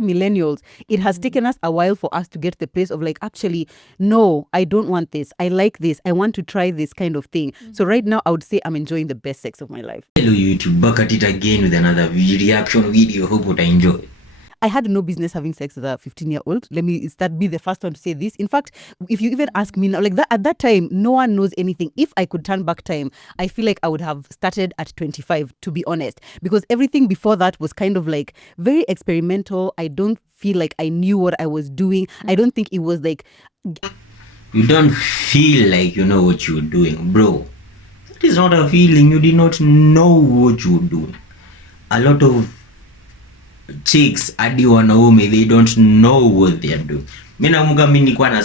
Millennials, it has taken us a while for us to get to the place of like, actually, no, I don't want this. I like this. I want to try this kind of thing. So right now, I would say I'm enjoying the best sex of my life. Hello YouTube, back at it again with another reaction video. Hope what I enjoy. I had no business having sex with a 15-year-old. Let me be the first one to say this. In fact, if you even ask me now, like that at that time, no one knows anything. If I could turn back time, I feel like I would have started at 25, to be honest, because everything before that was kind of like very experimental. I don't feel like I knew what I was doing. I don't think it was like... You don't feel like you know what you're doing, bro. That is not a feeling. You did not know what you're doing. A lot of chicks hadi wanaume, they don't know what they are doing. Mimi namuka mimi nilikuwa na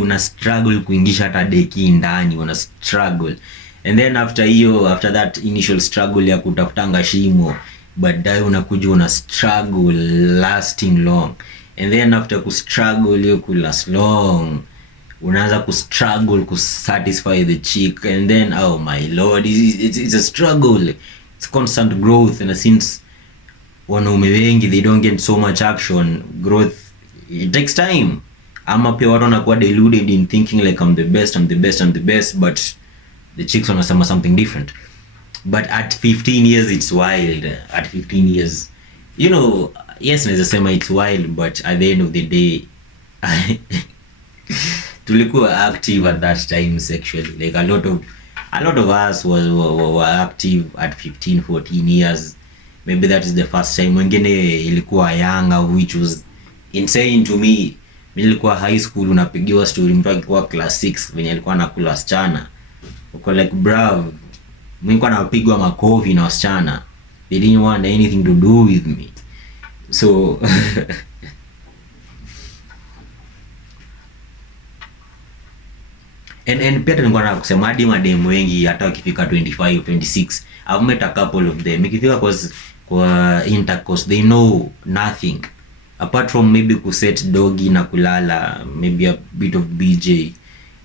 una struggle kuingisha hata deki ndani, una struggle. And then after that initial struggle ya kutafutanga shimo, baadaye unakuja una struggle lasting long. And then after ku struggle you could last long, unaanza ku struggle ku satisfy the chick. And then oh my lord, it's a struggle. It's constant growth. And since wanaume wengi they don't get so much action, growth, it takes time. Ama pia watu wanakuwa deluded in thinking like I'm the best, but the chicks wanasema something different. But at 15 years it's wild. At 15 years, you know, yes, naweza sema it's wild, but at the end of the day tulikuwa active at that time sexually. Like a lot of us were active at 15-14 years. Maybe that is the first time. Wengine ilikuwa younger, which was insane to me. Nilikuwa high school, unapigiwa story mtu akikuwa class 6 venye alikuwa anakula wasichana. Uko like bravo. Mimi nilikuwa napigwa makofi na wasichana. They didn't want anything to do with me. So and pia nilikuwa na kusema hadi mademu wengi hata wakifika 25 26, I've met a couple of them. Ikifika kwa intercourse, they know nothing apart from maybe kuset dogi na kulala, maybe a bit of BJ,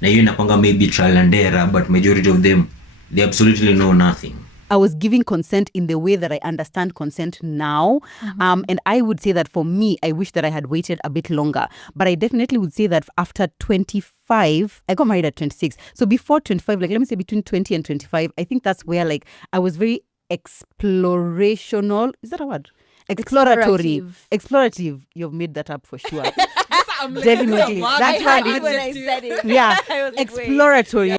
na hiyo inakwanga maybe trial and error, but majority of them, they absolutely know nothing. I was giving consent in the way that I understand consent now. And I would say that for me, I wish that I had waited a bit longer. But I definitely would say that after 25, I got married at 26. So before 25, like let me say between 20 and 25, I think that's where like I was very explorational. Is that a word? Explorative. You've made that up for sure. Definitely. That's what when I said it. Yeah. Exploratory.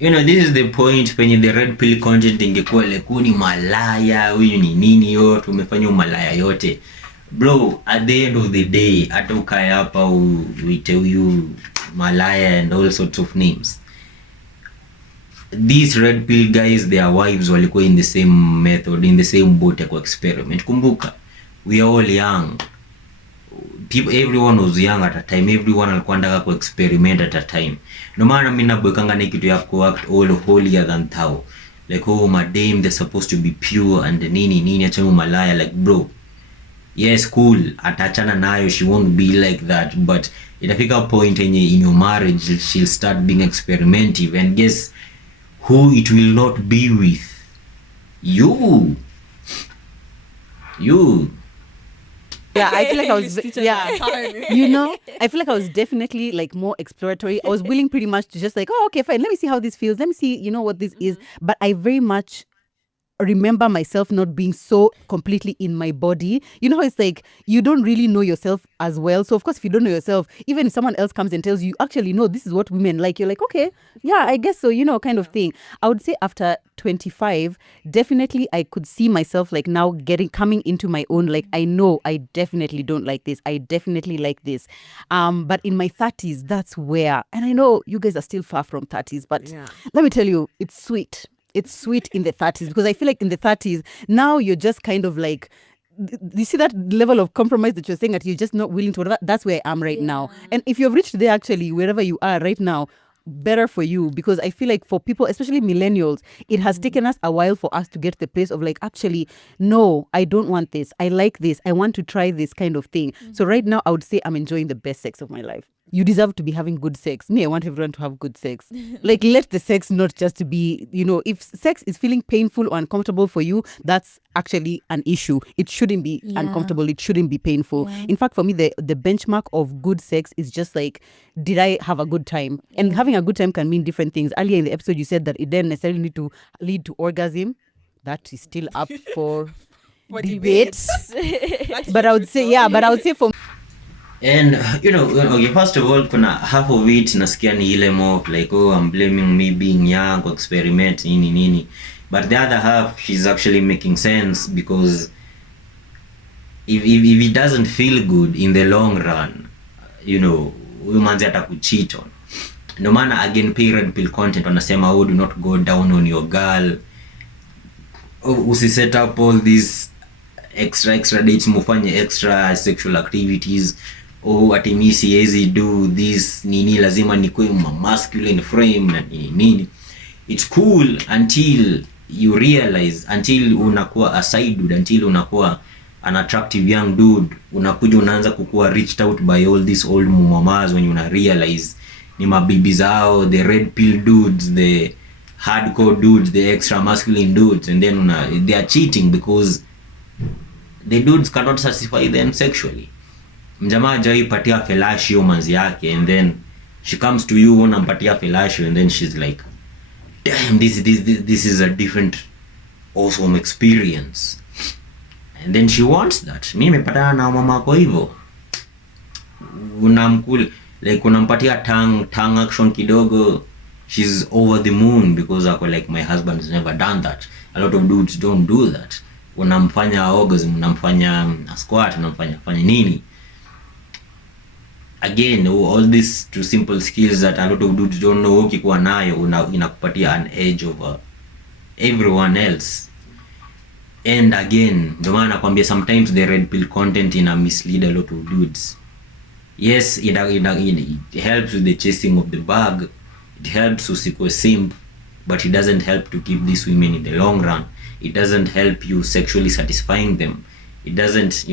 You know, this is the point when the red pill content ingekuwa lekuni malaya, huyu ni nini yote, umefanya malaya yote. Bro, at the end of the day, hata ukae hapa uite huyu malaya and all sorts of names. These red pill guys, their wives walikuwa in the same method, in the same boat ya ku experiment. Kumbuka, we are all young. Everyone was young at a time. Everyone alikuwa anataka ku experiment at a time. No maana mimi nabwekanga na kitu ya ku act all holier than thou. Like, oh, madam, they're supposed to be pure and nini achana malaya. Like, bro, yes, cool, atachana nayo, she won't be like that, but itafika point in your marriage she'll start being experimentative, and guess who it will not be with? You. Yeah, I feel like I was, you know, I feel like I was definitely like more exploratory. I was willing pretty much to just like, oh, okay, fine, let me see how this feels. Let me see, you know, what this is. But I very much remember myself not being so completely in my body. You know, it's like you don't really know yourself as well. So of course, if you don't know yourself, even if someone else comes and tells you, actually, no, this is what women like, you're like, okay, yeah, I guess so, you know, kind of thing. I would say after 25, definitely I could see myself like now coming into my own, like, I know I definitely don't like this. I definitely like this. But in my 30s, that's where, and I know you guys are still far from 30s, but let me tell you, it's sweet. It's sweet in the 30s, because I feel like in the 30s, now you're just kind of like, you see that level of compromise that you're saying that you're just not willing to, that's where I am right now. And if you've reached there, actually, wherever you are right now, better for you, because I feel like for people, especially millennials, it has taken us a while for us to get to the place of like, actually, no, I don't want this. I like this. I want to try this kind of thing. So right now, I would say I'm enjoying the best sex of my life. you deserve to be having good sex. Me, I want everyone to have good sex. Like, let the sex not just be, if sex is feeling painful or uncomfortable for you, that's actually an issue. It shouldn't be uncomfortable. It shouldn't be painful. In fact, for me, the benchmark of good sex is just like, did I have a good time? And having a good time can mean different things. Earlier in the episode, you said that it didn't necessarily need to lead to orgasm. That is still up for debate. But I would say for And okay, first of all, kuna half of it nasikia ni ile more like, oh, I'm blaming me being young, experiment nini. But the other half, she's actually making sense, because if it doesn't feel good in the long run, huyu manzi atakucheat on. No maana again, red pill content wanasema, oh, do not go down on your girl. Usi set up all these extra dates, mufanye extra sexual activities. Ati mi siwezi do this nini, lazima nikuwe masculine frame na nini. It's cool until you realize, until unakuwa a side dude, until unakuwa an attractive young dude, unakuja unaanza kukuwa reached out by all these old mamas, when you realize ni mabibi zao, the red pill dudes, the hardcore dudes, the extra masculine dudes, and then they are cheating because the dudes cannot satisfy them sexually. Mjamaa jai patia fellatio manzi yake, and then she comes to you, unampatia fellatio, and then she's like, damn, this is a different awesome experience, and then she wants that. Mimi nimepatana na mama kwa hivyo, unamkul like unampatia tongue action kidogo, she's over the moon, because ako like, my husband has never done that. A lot of dudes don't do that. Unamfanya orgasm, unamfanya squat, unamfanya nini. Again, all these two simple skills that a lot of dudes don't know, ukikuwa nayo inakupatia an edge over everyone else. And again, ndio maana nakwambia, sometimes the red pill content mislead a lot of dudes. Yes, it helps with the chasing of the bag, it helps usikuwe simp, but it doesn't help to keep these women in the long run. It doesn't help you sexually satisfying them. It doesn't,